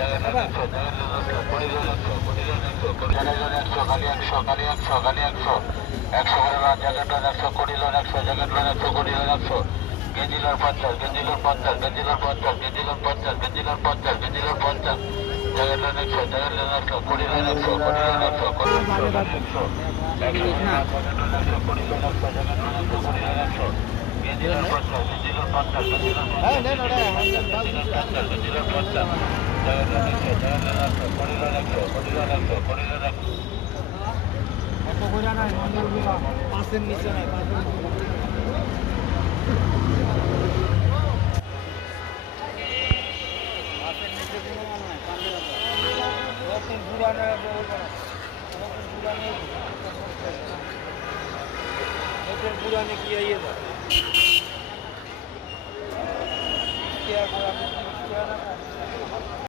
গেঞ্জিলার 50, গেঞ্জিলার 50, গেঞ্জিলার 50, গেঞ্জিলার 50, গেঞ্জিলার 50, গেঞ্জিলার 50, জায়গাটা 100, জায়গাটা 100, কোটিলা 100, কোটিলা 100, কোটিলা 100, গেঞ্জিলার 50, গেঞ্জিলার 50, গেঞ্জিলার 50, গেঞ্জিলার 50, জায়গাটা 100, জায়গাটা 100, কোটিলা 100, কোটিলা 100, কোটিলা 100। কত করে নাই মন্ডলগুলো 5-এর নিচে নাই 5-এর নিচে কোনো মাল নাই 5-এর নতুন পুরানো নতুন পুরানে কি আইয়ে যায়